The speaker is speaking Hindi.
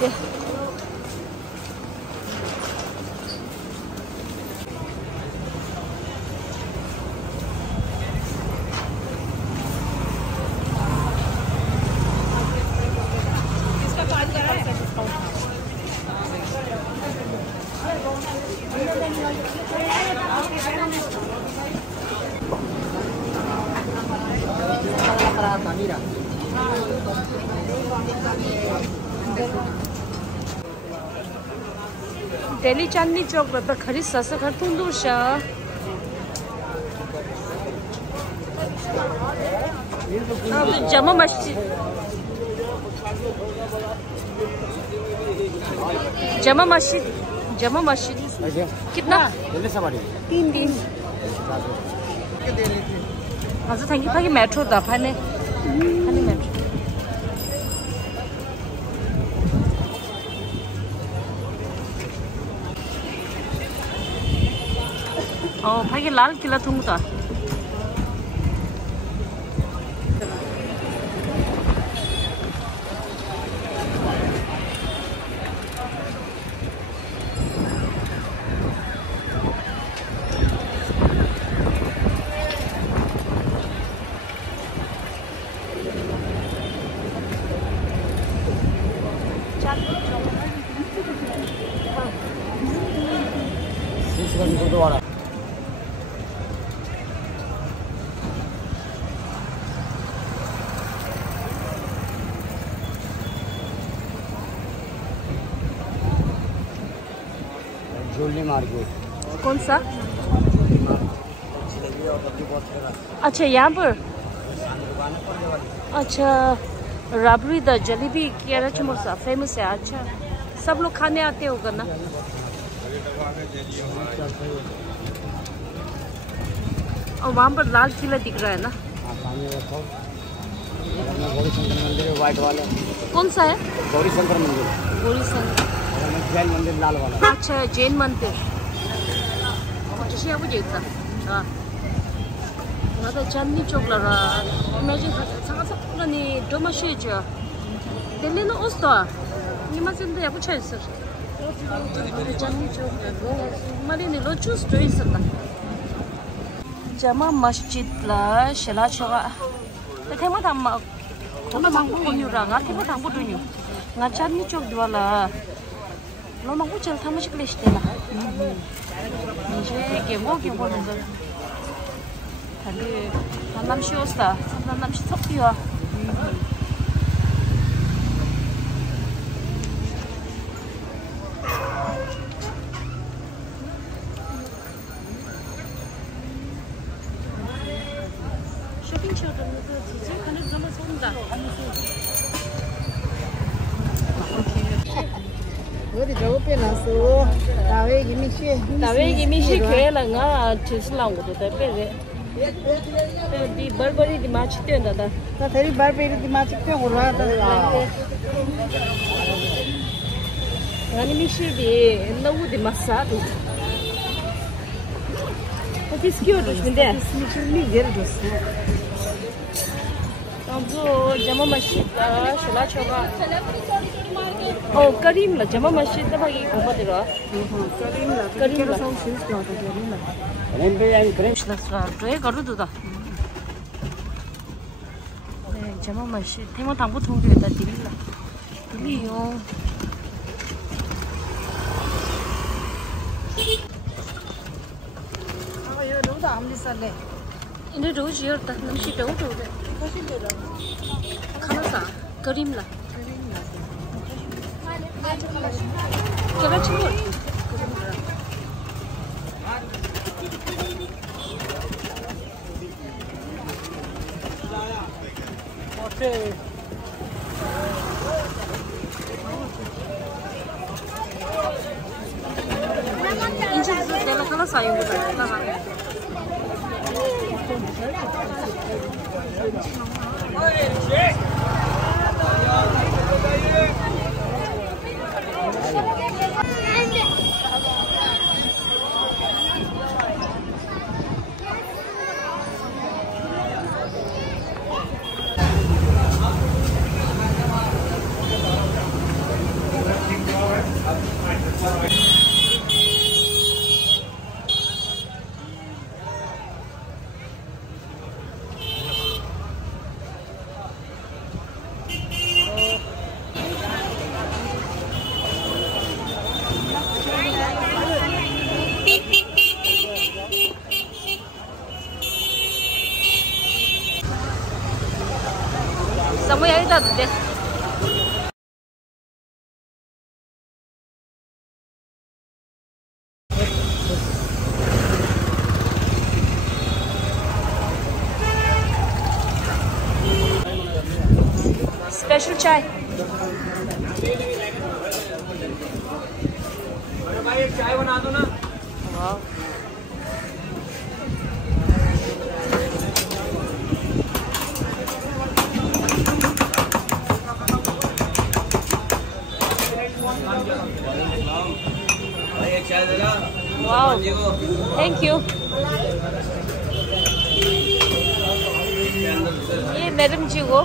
bitti. दिल्ली चांदनी चौक पर खरीद सस्ता कर तुम दूषा जमा मस्जिद कितना 3 아주 당기파기 메트로다 파네 파네 메트로 파기 लाल किला थुंगता गुरुद्वारा ज्वेलरी मार्केट कौन सा अच्छा यहाँ पर अच्छा राबड़ी द जलेबी क्या समोसा फेमस है अच्छा सब लोग खाने आते होगा ना और वहाँ पर लाल किला दिख रहा है ना गौरी शंकर मंदिर व्हाइट वाला कौन सा है गौरी शंकर मंदिर जैन मंदिर लाल वाला अच्छा जैन मंदिर जैसे हाँ 나도 잔니 쪽라라 이미지 상상하니 도마시죠 델리는 오스도 이마진데 야부 차있어 잔니 쪽라고 말이니 로추스도 있었다 자마 masjid라 샬라초가 대테마 담마 엄마 망고 오뉴라 나 테마 담고 두뉴 나 잔니 쪽 두알라 너 망고 절 타마식 레시데라 이제 게모는 근데 남남 쉬었다. 남남 섭비와. 쇼핑쇼도 그 지지 가는 점을 쏜다. 어디 저거 빼놨어? 다외 김이시 걔랑 아 제슬랑 것도 대빼래. दी बरबरी दिमाग चिते दादा ता तेरी बरबरी दिमाग चिते हो रहा था रानी मिशी दी नवु दिमाग साथ तो किसकी हो रही है मिशी नहीं दे रही है अब जो जमा मस्जिद का शला चौका ओ करीम ला जमा मस्जिद तो भाई घूमा दे रहा करीम ला 왜 가루도다. 네, 제가 맛이 태모 당부 통교에다 드릴라. 드리요. 아, 이거 너무 안 비싸네. 이제 로지였다. 남시 더우도 돼. 카나사 그림라. 그래 친구. 인체 내가 하나 사요. समय आई था दे स्पेशल चाय भाई एक चाय बना दो ना। वाह भाई एक चाय देना। वाह थैंक यू ये मैडम जी को